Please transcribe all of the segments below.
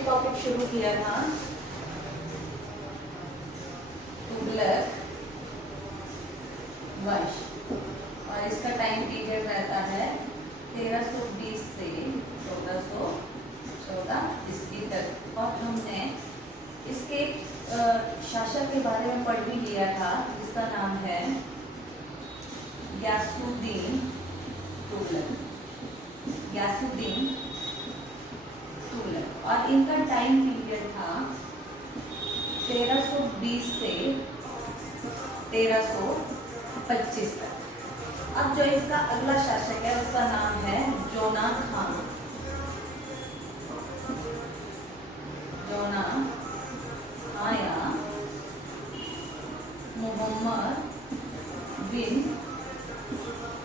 एक टॉपिक शुरू किया था, तुगलक वंश, और इसका टाइम पीरियड रहता है 1320 से 1414 ईस्वी तक। और हमने इसके शासक के बारे में पढ़ भी लिया था, जिसका नाम है ग्यासुद्दीन तुगलक। ग्यासुद्दीन तुगलक, और इनका टाइम पीरियड था 1320 से 1325 तक। अब जो इसका अगला शासक है उसका नाम है जोना खान। जोना खान या मोहम्मद बिन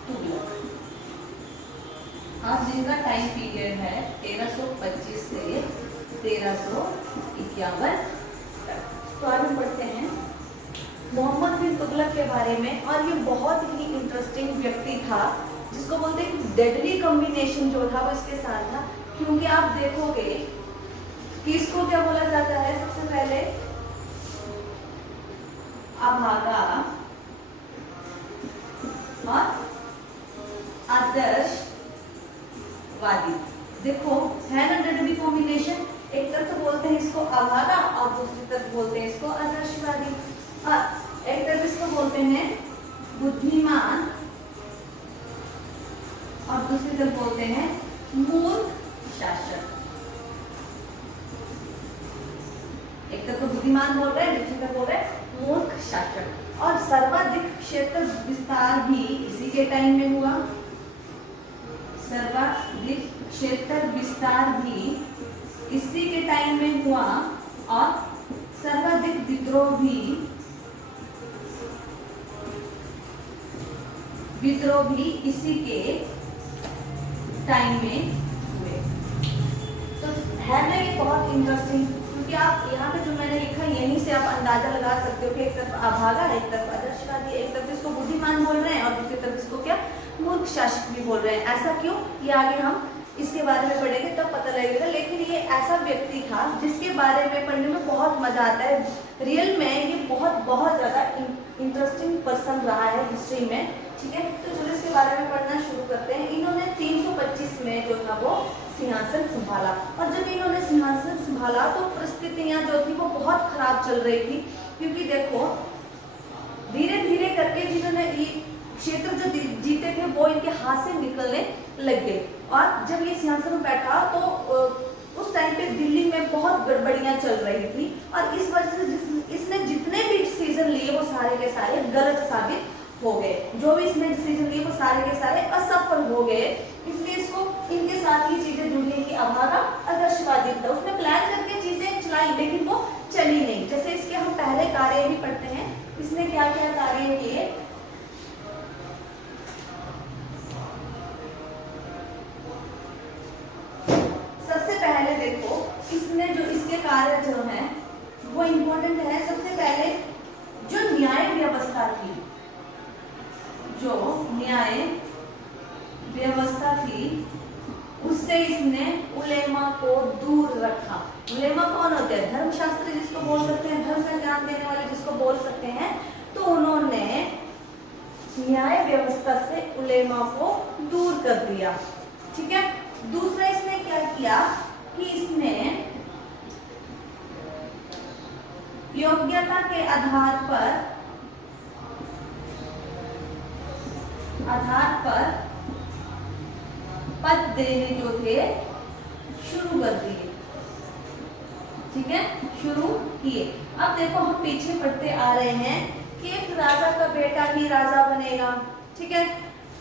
तुगलक। अब जिनका टाइम पीरियड है 1325 से 1351 तक। तो आज हम पढ़ते हैं मोहम्मद बिन तुगलक के बारे में। और ये बहुत ही इंटरेस्टिंग व्यक्ति था, जिसको बोलते हैं डेडली कॉम्बिनेशन जो था वो इसके साथ था। क्योंकि आप देखोगे कि इसको क्या बोला जाता है, सबसे पहले अभागा और आदर्शवादी। देखो है ना डेडली कॉम्बिनेशन। एक तरफ बोलते हैं इसको अभागा और दूसरी तरफ बोलते हैं इसको आदर्शवादी। एक तरफ इसको बोलते हैं बुद्धिमान और दूसरी तरफ बोलते हैं मूर्ख शासक। एक तरफ तो बुद्धिमान बोल रहे हैं, दूसरी तरफ बोल रहे हैं मूर्ख शासक। और सर्वाधिक क्षेत्र विस्तार भी इसी के टाइम में हुआ। सर्वाधिक क्षेत्र विस्तार भी इसी के टाइम में हुआ, और सर्वाधिक विद्रोह भी इसी के टाइम में हुए। तो है ना ये बहुत इंटरेस्टिंग, क्योंकि आप यहाँ पे जो मैंने लिखा यहीं से आप अंदाजा लगा सकते हो कि एक तरफ अभागा, एक तरफ आदर्शवादी, एक तरफ इसको बुद्धिमान बोल रहे हैं और दूसरी तरफ इसको क्या मूर्ख शासक भी बोल रहे हैं। ऐसा क्यों, ये आगे हम इसके बारे में पढ़ेंगे तब पता लगेगा। लेकिन ये ऐसा व्यक्ति था जिसके बारे में पढ़ने में बहुत मजा आता है। रियल में ये बहुत ज्यादा इंटरेस्टिंग पर्सन रहा है हिस्ट्री में। ठीक है, तो चलो इसके बारे में पढ़ना शुरू करते हैं। इन्होंने 325 में जो था वो सिंहासन संभाला। और जब इन्होंने सिंहासन संभाला तो परिस्थितियां जो थी वो बहुत खराब चल रही थी। क्योंकि देखो धीरे धीरे करके जिन्होंने ये क्षेत्र जो जीते थे वो इनके हाथ से निकलने लग गए। और जब ये सिंहासन में बैठा तो उस टाइम पे दिल्ली में बहुत गड़बड़ियां चल रही थी। और इस वजह से इसने जितने भी डिसीजन लिए वो सारे के सारे गलत साबित हो गए। जो भी इसने डिसीजन लिए वो सारे के सारे असफल हो गए। इसलिए इसको इनके साथ ही चीजें जुड़ने की अभागा आदर्शवादी था। उसने प्लान करके चीजें चलाई लेकिन वो चली नहीं। जैसे इसके हम पहले कार्य ही पढ़ते हैं, इसने क्या क्या कार्य किए। सबसे पहले देखो इसने जो इसके कार्य जो है वो इम्पोर्टेंट है। सबसे पहले जो न्याय व्यवस्था थी, जो न्याय व्यवस्था थी उससे इसने उलेमा को दूर रखा। उलेमा कौन होते हैं, धर्मशास्त्री जिसको बोल सकते हैं, धर्म का ज्ञान देने वाले जिसको बोल सकते हैं। तो उन्होंने न्याय व्यवस्था से उलेमा को दूर कर दिया। ठीक है, दूसरा इसने क्या किया कि इसने योग्यता के आधार पर पद देने जो थे शुरू कर दिए। ठीक है, शुरू किए। अब देखो हम पीछे पढ़ते आ रहे हैं कि एक राजा का बेटा ही राजा बनेगा। ठीक है,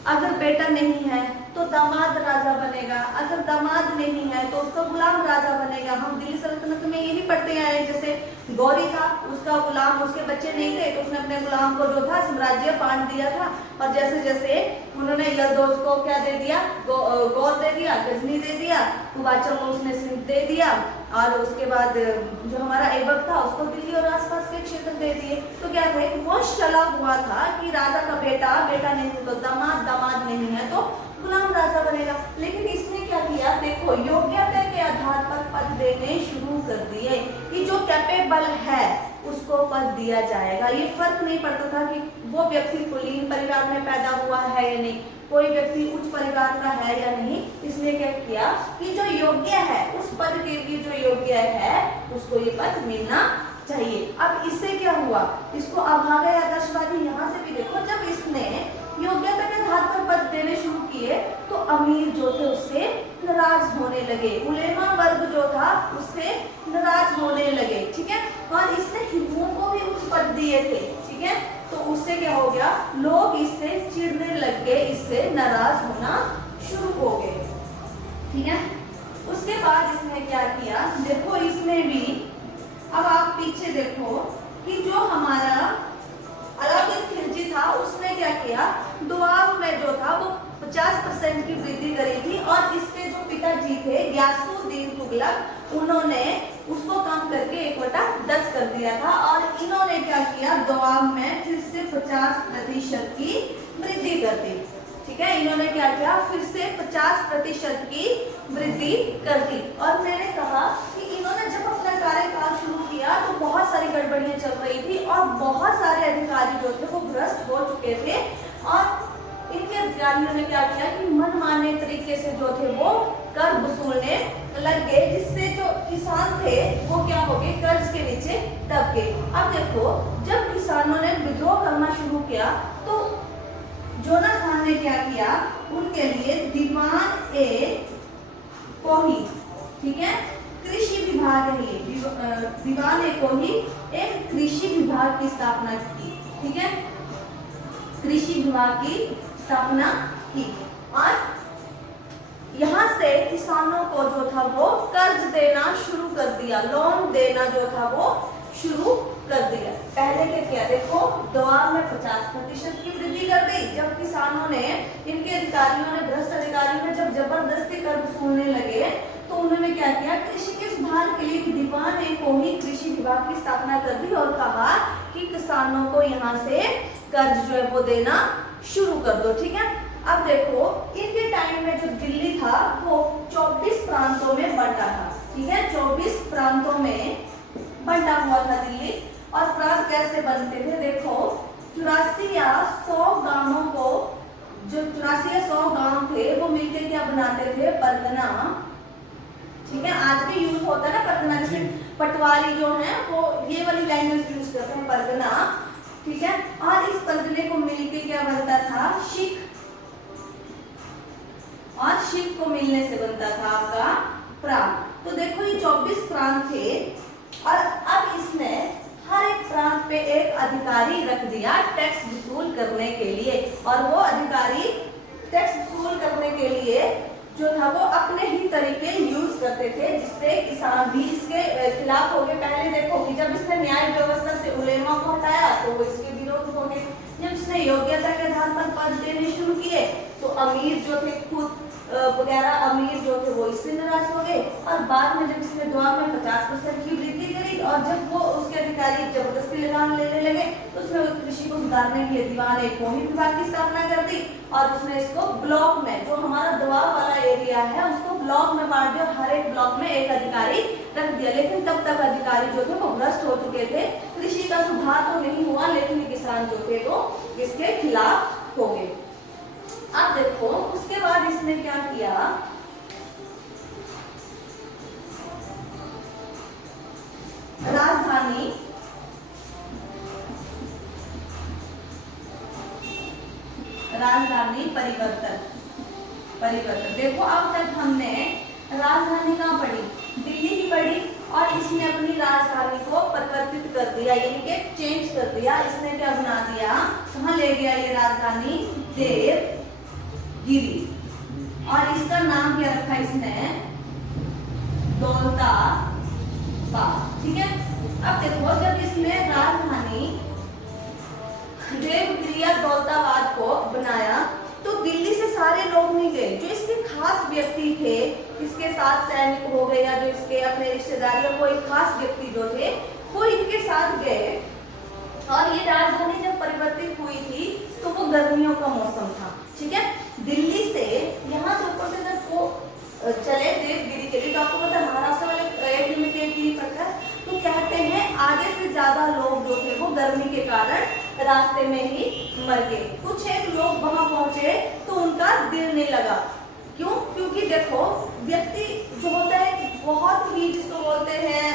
अगर बेटा नहीं है तो दामाद राजा बनेगा, अगर दामाद नहीं है तो उसका गुलाम राजा बनेगा। हम दिल्ली सल्तनत में यही पढ़ते आए। जैसे गौरी था, उसका गुलाम, उसके बच्चे नहीं थे तो उसने अपने गुलाम को जो था साम्राज्य बांट दिया था। और जैसे जैसे उन्होंने यल्दौज को क्या दे दिया, गौर दे दिया, गजनी दे दिया, कुबाचा को उसने सिंध दे दिया, और उसके बाद जो हमारा ऐबक था उसको दिल्ली और आसपास के क्षेत्र दे दिए। तो क्या था, एक वंश चला हुआ था कि राजा का बेटा, बेटा नहीं तो दामाद, दामाद नहीं है तो गुलाम राजा बनेगा। लेकिन इसने क्या किया, देखो योग्यता के आधार पर पद देने शुरू कैपेबल है उसको पद दिया जाएगा। ये फर्क नहीं पड़ता था कि वो व्यक्ति कुलीन परिवार में पैदा हुआ है या नहीं, कोई व्यक्ति उच्च परिवार का है या नहीं। इसलिए क्या किया कि जो योग्य है उस पद के लिए जो योग्य है उसको ये पद मिलना चाहिए। अब इससे क्या हुआ, इसको अभागा आदर्शवादी यहाँ से भी देखो, जब इसने योग्यता के आधार पर पद देने शुरू किए तो अमीर जो थे उससे नाराज होने लगे, उलेमा वर्ग जो था उससे नाराज होने लगे, ठीक है। और इसने हिंदुओं को भी उच्च पद दिए थे, ठीक है। तो उससे क्या हो गया, लोग इससे चिढ़ने लग गए, इससे नाराज होना शुरू हो गए, ठीक है। उसके बाद इसने क्या किया, देखो इसमें भी, अब आप पीछे देखो कि जो हमारा अलाउद्दीन खिलजी था उसने क्या किया, दोआब में जो था वो 50% की वृद्धि करी थी और इसके जो पिताजी थे गयासुद्दीन तुगलक उन्होंने उसको कम करके 1/10 कर दिया था और इन्होंने क्या किया, दोआब में फिर से 50% की वृद्धि कर दी, ठीक है। इन्होंने क्या किया, फिर से 50% की वृद्धि कर दी। और मैंने कहा कि इन्होंने जब अपना कार्यकाल शुरू किया तो बहुत सारी गड़बड़ियां चल रही थी और बहुत सारे अधिकारी जो थे वो भ्रष्ट हो चुके थे और इनके अधिकारियों ने क्या किया कि मनमाने तरीके से जो थे वो कर वसूलने लग गए, जिससे जो किसान थे वो क्या हो गए, कर्ज के नीचे दब गए। अब देखो जब किसानों ने विद्रोह करना शुरू किया तो जोना खान ने क्या किया, उनके लिए दीवान ए कोही, ठीक है, कृषि विभाग है ये, दीवान ए कोही एक कृषि विभाग की स्थापना की, ठीक है, कृषि विभाग की स्थापना की। और यहाँ से किसानों को जो था वो कर्ज देना शुरू कर दिया, लोन देना जो था वो शुरू कर दिया। पहले क्या किया, देखो दोआब में 50% की वृद्धि कर दी। जब किसानों ने, इनके अधिकारियों ने, भ्रष्ट अधिकारियों ने जब जबरदस्ती कर वसूलने लगे तो उन्होंने क्या किया, कृषि के सुधार के लिए दीवान ए कोही कृषि विभाग की स्थापना कर दी और कहा कि किसानों को यहाँ से कर्ज जो है वो देना शुरू कर दो, ठीक है। अब देखो इनके टाइम में जो दिल्ली था वो 24 प्रांतों में बंटा था, ठीक है, 24 प्रांतों में बंटा हुआ था दिल्ली। और प्रांत कैसे बनते थे, देखो 84 या 100 गांवों को, जो 84 या 100 गांव थे वो मिलकर क्या बनाते थे, परगना, ठीक है। आज भी यूज होता है ना परगना, जैसे पटवारी जो है वो ये वाली लैंग्वेज यूज करते हैं, परगना, ठीक है। और इस परगने को मिलकर क्या बनता था, शिख, और शिख को मिलने से बनता था आपका प्रांत। तो देखो ये 24 प्रांत थे और अब इसने हर एक प्रांत पे एक अधिकारी रख दिया टैक्स वसूल करने के लिए, और वो अधिकारी टैक्स वसूल करने के लिए जो था वो अपने ही तरीके यूज करते थे, जिससे किसान भी इसके खिलाफ हो गए। पहले देखो कि जब इसने न्याय व्यवस्था से उलेमा को हटाया तो वो इसके विरोध हो गए। जब इसने योग्यता के आधार पर पद देने शुरू किए तो अमीर जो थे, खुद वगैरह अमीर जो थे वो इससे नाराज हो गए। और बाद में जब इसने दोआब में 50% की वृद्धि करी और जब वो उसके अधिकारी जबरदस्ती लगान लेने लगे तो उसने कृषि को सुधारने के लिए दीवान ए कोही विभाग की स्थापना कर दी और उसने इसको ब्लॉक में, जो हमारा दोआब वाला एरिया है उसको ब्लॉक में बांट दिया, हर एक ब्लॉक में एक अधिकारी रख दिया। लेकिन तब तक अधिकारी जो थे वो भ्रष्ट हो चुके थे, कृषि का सुधार तो नहीं हुआ लेकिन किसान जो थे वो इसके खिलाफ हो गए। अब देखो उसके बाद इसने क्या किया, राजधानी परिवर्तन। देखो अब तक हमने राजधानी कहाँ पढ़ी, दिल्ली की पढ़ी और इसने अपनी राजधानी को परिवर्तित कर दिया, यानी कि चेंज कर दिया। इसने क्या बना दिया, कहाँ ले गया ये राजधानी, देवगिरी, और इसका नाम क्या रखा इसने, दौलताबाद, ठीक है। अब देखो जब इसने राजधानी देवगिरी या दौलताबाद को बनाया तो दिल्ली से सारे लोग नहीं गए, जो इसके खास व्यक्ति थे, इसके साथ सैनिक हो गए या जो इसके अपने रिश्तेदार या कोई खास व्यक्ति जो थे वो इनके साथ गए। और ये राजधानी जब परिवर्तित हुई थी तो वो गर्मियों का मौसम था, ठीक है। दिल्ली से यहाँ से ऊपर से जब वो चले देवगिरी के लिए, तो आपको पता है महाराष्ट्र वाले देवगिरी पड़ता है, तो कहते हैं से ज्यादा लोग जो थे वो गर्मी के कारण रास्ते में ही मर गए। कुछ एक लोग वहां पहुंचे तो उनका दिल नहीं लगा। क्यों? क्योंकि देखो व्यक्ति जो होता है बहुत ही, जिसको बोलते हैं,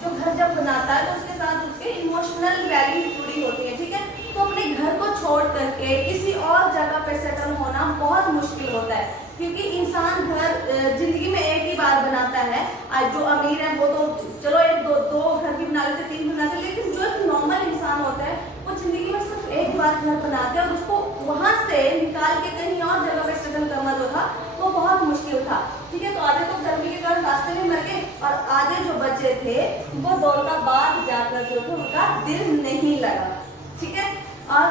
जो घर जब बनाता है तो उसके साथ उसके इमोशनल वैल्यू जुड़ी होती है, ठीक है। तो अपने घर को छोड़ करके किसी और जगह पे सेटल होना बहुत मुश्किल होता है, क्योंकि इंसान घर जिंदगी में एक ही बार बनाता है। आज जो अमीर है वो तो चलो एक दो घर भी बना लेते, 3 बना लेते, लेकिन जो एक नॉर्मल इंसान होता है वो जिंदगी में सिर्फ एक बार घर बनाते हैं और उसको वहां से निकाल के कहीं और जगह पे सेटल करना जो था वो बहुत मुश्किल था, ठीक है। तो आधे तो गर्मी के कारण रास्ते में मर गए और आधे जो बचे थे वो दौलताबाद जाकर जो थे उनका दिल नहीं लगा, ठीक है। और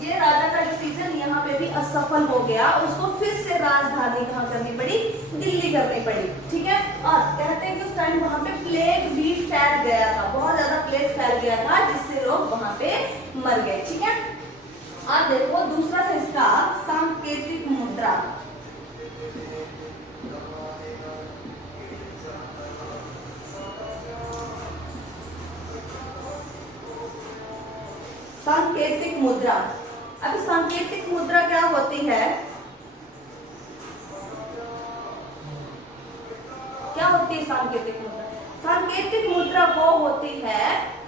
ये राजा का डिसीजन यहाँ पे भी असफल हो गया, उसको फिर से राजधानी कहाँ करनी पड़ी? दिल्ली करनी पड़ी, ठीक है। और कहते हैं कि उस टाइम वहां पे प्लेग भी फैल गया था, बहुत ज्यादा प्लेग फैल गया था, जिससे लोग वहां पे मर गए, ठीक है। और देखो दूसरा था इसका सांकेतिक मुद्रा। सांकेतिक मुद्रा, अब सांकेतिक मुद्रा क्या होती है? क्या होती है सांकेतिक मुद्रा? सांकेतिक मुद्रा वो होती है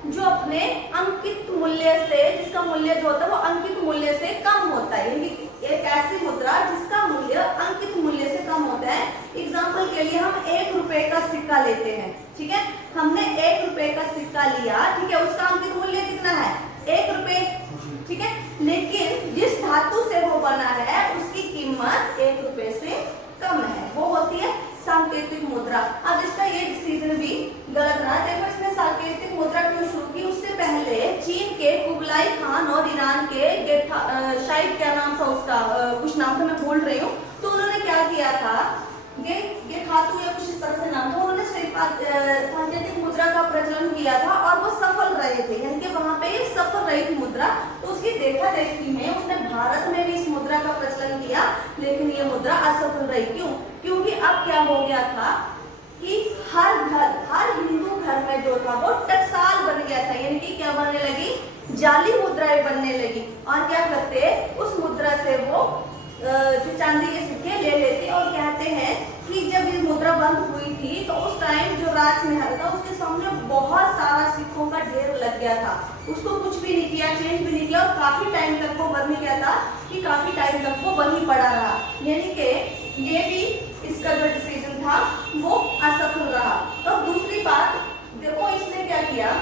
जो अपने अंकित मूल्य से, जिसका मूल्य जो होता है वो अंकित मूल्य से कम होता है, यानी एक ऐसी मुद्रा जिसका मूल्य अंकित मूल्य से कम होता है। एग्जाम्पल के लिए हम 1 रुपए का सिक्का लेते हैं, ठीक है। हमने 1 रुपए का सिक्का लिया, ठीक है, उसका अंकित मूल्य कितना है? 1 रुपए, ठीक है। लेकिन जिस धातु से वो बना है उसकी कीमत 1 रुपए से कम है, वो होती है सांकेतिक मुद्रा। अब इसका ये डिसीजन भी गलत रहा। देखो इसने सांकेतिक मुद्रा क्यों शुरू की? उससे पहले चीन के कुबलाई खान और ईरान के शायद क्या नाम था उसका, कुछ नाम था मैं भूल रही हूँ, तो उन्होंने क्या किया था, खातू या कुछ इस तरह से नाम था, उन्होंने सांकेतिक मुद्रा का प्रचलन किया था और वो सफल रहे थे, यानी कि वहां पे सफल रही थी मुद्रा। तो उसकी देखा देखी में उसने भारत में भी इस मुद्रा का प्रचलन किया, लेकिन ये मुद्रा असफल रही। क्यों? क्योंकि अब क्या हो गया था कि हर हिंदू घर में जो था वो टकसाल बन गया था, यानी कि क्या बनने लगी? जाली मुद्राएं बनने लगी। और क्या करते? उस मुद्रा से वो जो चांदी के सिक्के ले लेते और कहते हैं कि जब ये मुद्रा बंद हुई थी तो उस टाइम जो राजमहल था उसके सामने बहुत सारा सिक्कों का ढेर लग गया था, उसको कुछ भी नहीं किया, चेंज भी नहीं किया और काफी टाइम तक वो बन गया था कि काफी टाइम तक वो वहीं पड़ा रहा, यानी कि ये भी इसका जो डिसीजन था वो असफल रहा। तो दूसरी बात देखो इसने क्या किया,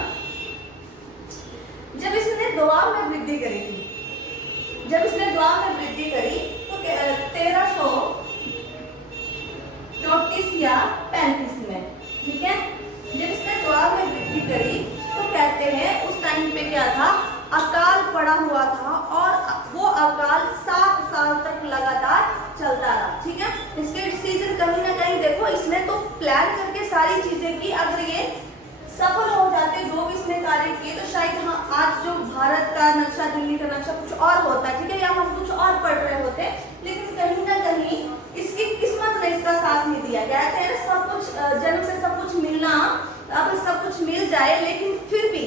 जब इसने दबाव में वृद्धि करी थी, जब इसने दबाव में वृद्धि करी तो 1334 या 35 में, ठीक है, जब इसने दबाव में वृद्धि करी तो कहते हैं उस टाइम पे क्या था, अकाल पड़ा हुआ था और वो अकाल 7 साल तक लगातार चलता रहा, ठीक है। इसके डिसीजन कहीं ना कहीं देखो इसने तो प्लान करके सारी चीजें की, अगर ये सफल हो जाते जो भी इसने कार्य किए तो शायद हाँ आज जो भारत का नक्शा, दिल्ली का नक्शा कुछ और होता, ठीक है, या हम कुछ और पढ़ रहे होते, लेकिन कहीं ना कहीं इसकी किस्मत ने इसका साथ नहीं दिया। कहते हैं सब कुछ जन्म से सब कुछ मिलना, अब सब कुछ मिल जाए लेकिन फिर भी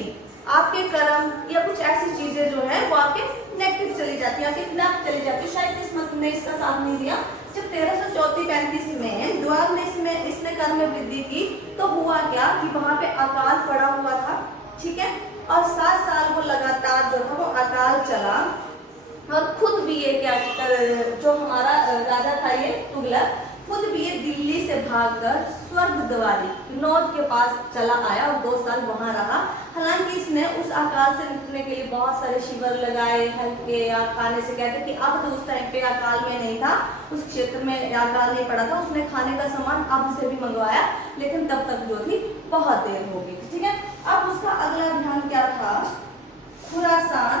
आपके कर्म या कुछ ऐसी चीजें जो है वो आपके नेगेटिव चली जाती है, आपके खिलाफ चली जाती है, शायद किस्मत ने इसका साथ नहीं दिया। जब 1334-35 में द्वार ने इसने कर्म में वृद्धि की तो हुआ क्या कि वहां पे अकाल पड़ा हुआ था, ठीक है, और 7 साल वो लगातार जो था वो अकाल चला और खुद भी ये क्या जो हमारा राजा था ये तुगलक, खुद भी ये दिल्ली से भागकर स्वर्गद्वारी नौद के पास चला आया और 2 साल वहां रहा। हालांकि इसने उस अकाल से निकलने के लिए बहुत सारे शिविर लगाए, हल्के या खाने से, कहते कि अब तो उस टाइम पे अकाल में नहीं था, उस क्षेत्र में अकाल नहीं पड़ा था, उसने खाने का सामान अब से भी मंगवाया, लेकिन तब तक जो थी बहुत देर हो गई, ठीक है। अब उसका अगला अभियान क्या था, खुरासान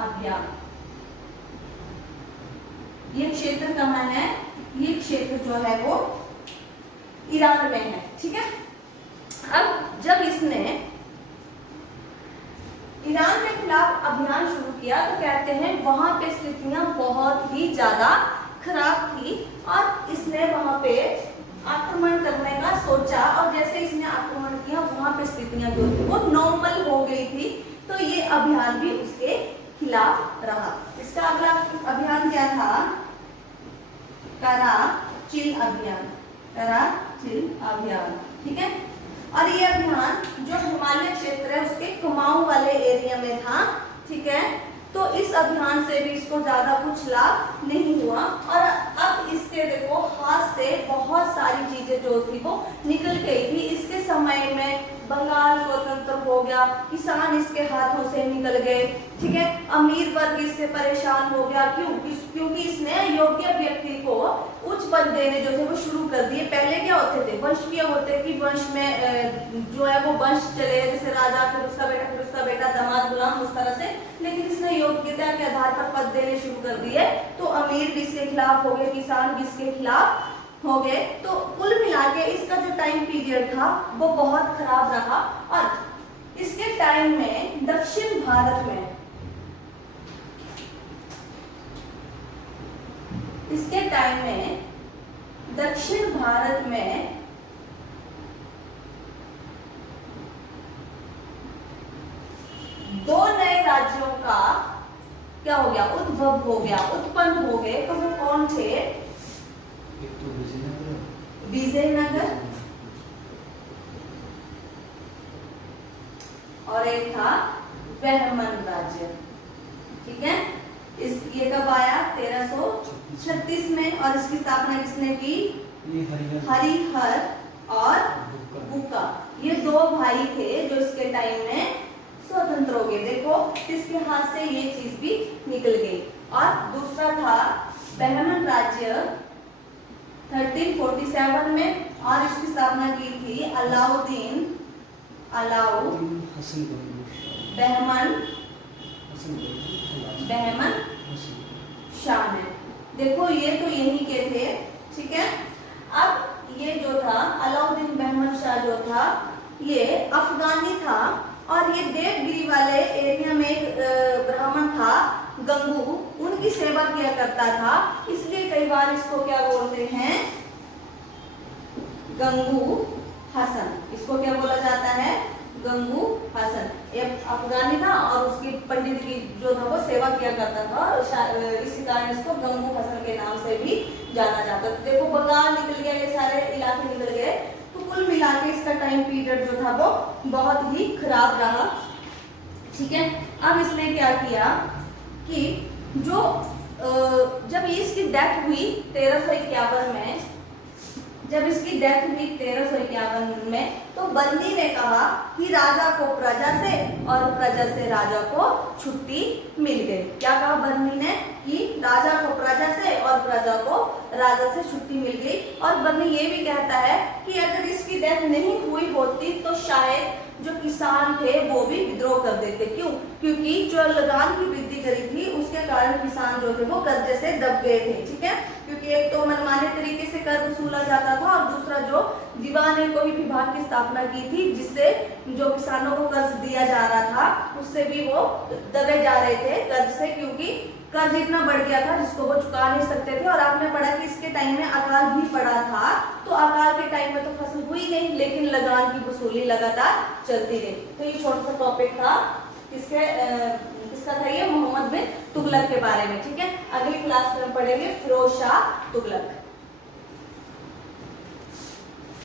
अभियान। ये क्षेत्र कहाँ है, ये क्षेत्र जो है वो ईरान में है, ठीक है। अब जब इसने ईरान के खिलाफ अभियान शुरू किया तो कहते हैं वहां पे स्थितियां बहुत ही ज्यादा खराब थी और इसने वहां पे आक्रमण करने का सोचा, और जैसे इसने आक्रमण किया वहां पे स्थितियां जो थी वो नॉर्मल हो गई थी, तो ये अभियान भी उसके खिलाफ रहा। इसका अगला अभियान क्या था? कराचिल अभियान, कराचिल अभियान, ठीक है। और ये अभियान जो हिमालय क्षेत्र है उसके कुमाऊं वाले एरिया में था, ठीक है। तो इस अभियान से भी इसको ज्यादा कुछ लाभ नहीं हुआ, और अब इसके देखो हाथ से बहुत सारी चीजें जो थी वो निकल गई थी। इसके समय में बंगाल स्वतंत्र हो गया, किसान इसके हाथों से निकल गए, ठीक है। अमीर वर्ग इससे परेशान हो गया, क्योंकि इसने योग्य व्यक्ति को उच्च पद देने जो थे वो शुरू कर दिए। पहले क्या होते थे? वंशीय होते कि वंश में जो है वो वंश चले, जैसे राजा, फिर उसका बेटा, फिर उसका बेटा, दामाद, गुलाम, उस तरह से। लेकिन इसने योग्यता के आधार पर पद देने शुरू कर दिए, तो अमीर भी इसके खिलाफ हो गए, किसान भी इसके खिलाफ हो गए। तो कुल मिला के इसका जो टाइम पीरियड था वो बहुत खराब रहा। और इसके टाइम में दक्षिण भारत में, इसके टाइम में दक्षिण भारत में दो नए राज्यों का क्या हो गया? उद्भव हो गया, उत्पन्न हो गए। तो वो कौन थे? एक तो विजयनगर और एक था बहमन राज्य, ठीक है। ये कब आया? 1336 में। और इसकी स्थापना किसने की? हरिहर और बुक्का, ये दो भाई थे जो इसके टाइम में स्वतंत्र हो गए। देखो इसके हाथ से ये चीज भी निकल गई। और दूसरा था बहमन राज्य 1347 में, और इसकी स्थापना की थी बहमन शाह ने। देखो ये तो यहीं के थे, ठीक है। अब ये जो था अलाउद्दीन बहमन शाह जो था ये अफगानी था, और ये देवगिरी वाले एरिया में एक ब्राह्मण था गंगू, उनकी सेवा किया करता था। इसलिए कई बार इसको क्या बोलते हैं? गंगू हसन। इसको क्या बोला जाता है? गंगू हसन। ये अफगानी था और उसकी पंडित की जो था वो सेवा किया करता था, और इसी कारण इसको गंगू हसन के नाम से भी जाना जाता था। देखो बंगाल निकल गया, ये सारे इलाके निकल गए। तो कुल मिला के इसका टाइम पीरियड जो था वो बहुत ही खराब रहा, ठीक है। अब इसने क्या किया कि जो जब इसकी डेथ हुई 1351 में, जब इसकी डेथ हुई 1351 में, तो बर्नी ने कहा कि राजा को प्रजा से और प्रजा से राजा को छुट्टी मिल गई। क्या कहा बर्नी ने? कि राजा को प्रजा से और प्रजा को राजा से छुट्टी मिल गई। और बर्नी ये भी कहता है कि अगर इसकी डेथ नहीं हुई होती तो शायद जो किसान थे वो भी विद्रोह कर देते। क्यों? क्योंकि जो लगान की वृद्धि करी थी उसके कारण किसान जो थे वो कर्जे से दब गए थे, ठीक है। क्योंकि एक तो मनमाने तरीके से कर वसूला जाता था, और दूसरा जो दीवान ने कोई विभाग की स्थापना की थी जिससे जो किसानों को कर्ज दिया जा रहा था उससे भी वो दबे जा रहे थे कर्ज से, क्योंकि कर्ज इतना बढ़ गया था जिसको वो चुका नहीं सकते थे। और आपने पढ़ा कि इसके टाइम में अकाल भी पड़ा था, तो अकाल के टाइम में तो फसल हुई नहीं, लेकिन लगान की वसूली लगातार चलती रही। तो ये छोटा सा टॉपिक था किसका था? ये मोहम्मद बिन तुगलक के बारे में, ठीक है। अगली क्लास में हम पढ़ेंगे फिरोज शाह तुगलक।